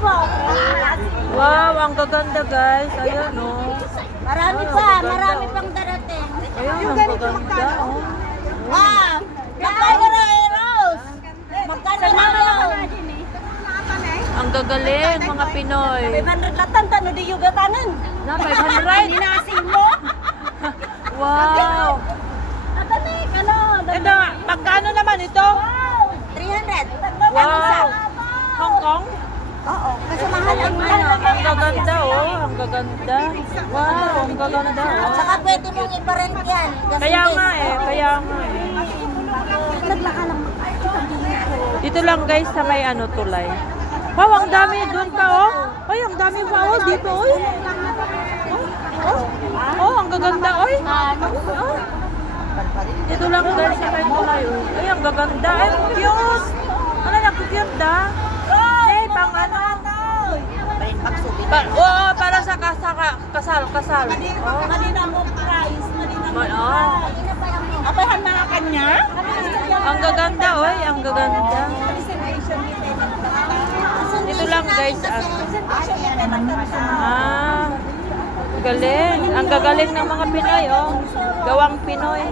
Wow, ang gaganda guys. Ayan oh. Marami Ay, pa, ang gaganda, marami oh. pang darating. Ayan, ang gaganda oh. Ah, magkano na Eros? Magkano na Eros? Ang gagaling mga Pinoy. 500 latan, tano di yugatanan. Na 500. Ninasin mo? Wow. Atanik, ano? Ito, magkano naman ito? 300. Wow. Hong Kong? Oo, kasi mahal ang ano. Ang gaganda oh, ang gaganda. Wow, ang gaganda oh. Saka pwede mong iparent yan. Kaya nga eh, kaya nga eh. Naglaka lang. Dito lang guys sa may ano tulay. Wow, ang dami doon pa oh. Ay, ang dami pa oh dito oy. Oh, oh, ang gaganda oy. Oh. Dito lang guys sa may tulay oh. Ay, ang gaganda. Ay, cute. Ano na cute da? Ay, pang ano? Para sa kasal. Oh. Kanina mo price, kanina mo Oh. Apahan na kanya? Ang gaganda oy, ang gaganda. Dito lang guys. Galing. Ang gagaling ng mga Pinoy oh. Gawang Pinoy.